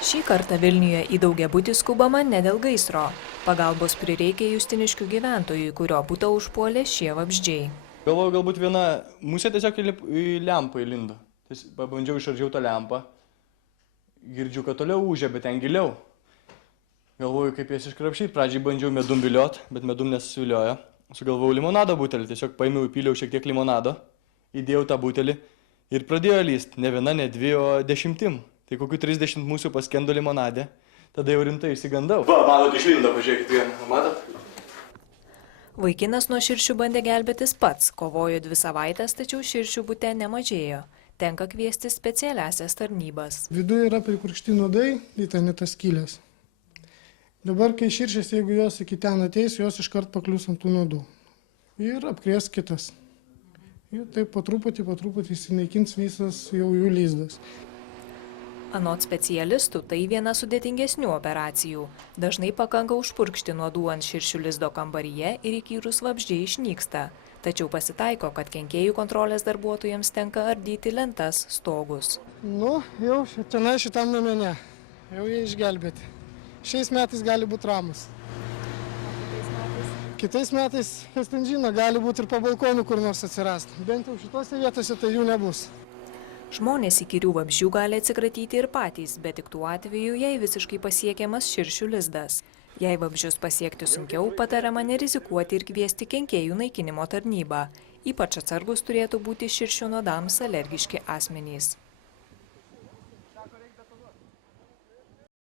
Šį kartą Vilniuje į daugiabutį skubama ne dėl gaisro. Pagalbos prireikė Justiniškių gyventojui, kurio butą užpuolė šie vabzdžiai. Galvoju, galbūt viena musė tiesiog į lempą įlindo. Pabandžiau išardžiau tą lempą. Girdžiu, kad toliau ūžia, bet ten giliau. Galvoju, kaip jas iškrapšyti. Pradžiai bandžiau medum viliot, bet medum nesuviliojo. Sugalvojau limonado butelį. Tiesiog paėmiau, įpyliau šiek tiek limonado, įdėjau tą butelį ir pradėjo lyst. Ne viena, ne dvi, o 10. Tai kokių 30 mūsų paskendo limonadė. Tada jau rimtai išsigandau. Va, matot, išlindo, pažiūrėkit vieną. Matot? Vaikinas nuo širšių bandė gelbėtis pats. Kovojo 2 savaitės, tačiau širšių bute nemažėjo. Tenka kviesti specialiasias tarnybas. Viduje yra prikurkšti nuodai, įtanitas skylės. Dabar, kai širšės, jeigu jos iki ten ateis, jos iškart paklius ant tų nuodų. Ir apkrės kitas. Ir taip po truputį įsinaikins visas jau jų lizdas. Anot specialistų, tai viena sudėtingesnių operacijų. Dažnai pakanka užpurkšti nuodų ant širšių lizdo kambaryje ir įkyrus vabzdžiai išnyksta. Tačiau pasitaiko, kad kenkėjų kontrolės darbuotojams tenka ardyti lentas, stogus. Nu, jau šitam name ne. Jau jie išgelbėti. Šiais metais gali būti ramus. Kitais metais, kas ten žino, gali būti ir po balkonų kur nors atsirasti. Bent jau šitose vietose tai jų nebus. Žmonės įkyrių vabzdžių gali atsikratyti ir patys, bet tik tuo atveju, jei visiškai pasiekiamas širšių lizdas. Jei vabzdžius pasiekti sunkiau, patariama nerizikuoti ir kviesti kenkėjų naikinimo tarnybą. Ypač atsargus turėtų būti širšių nuodams alergiški asmenys.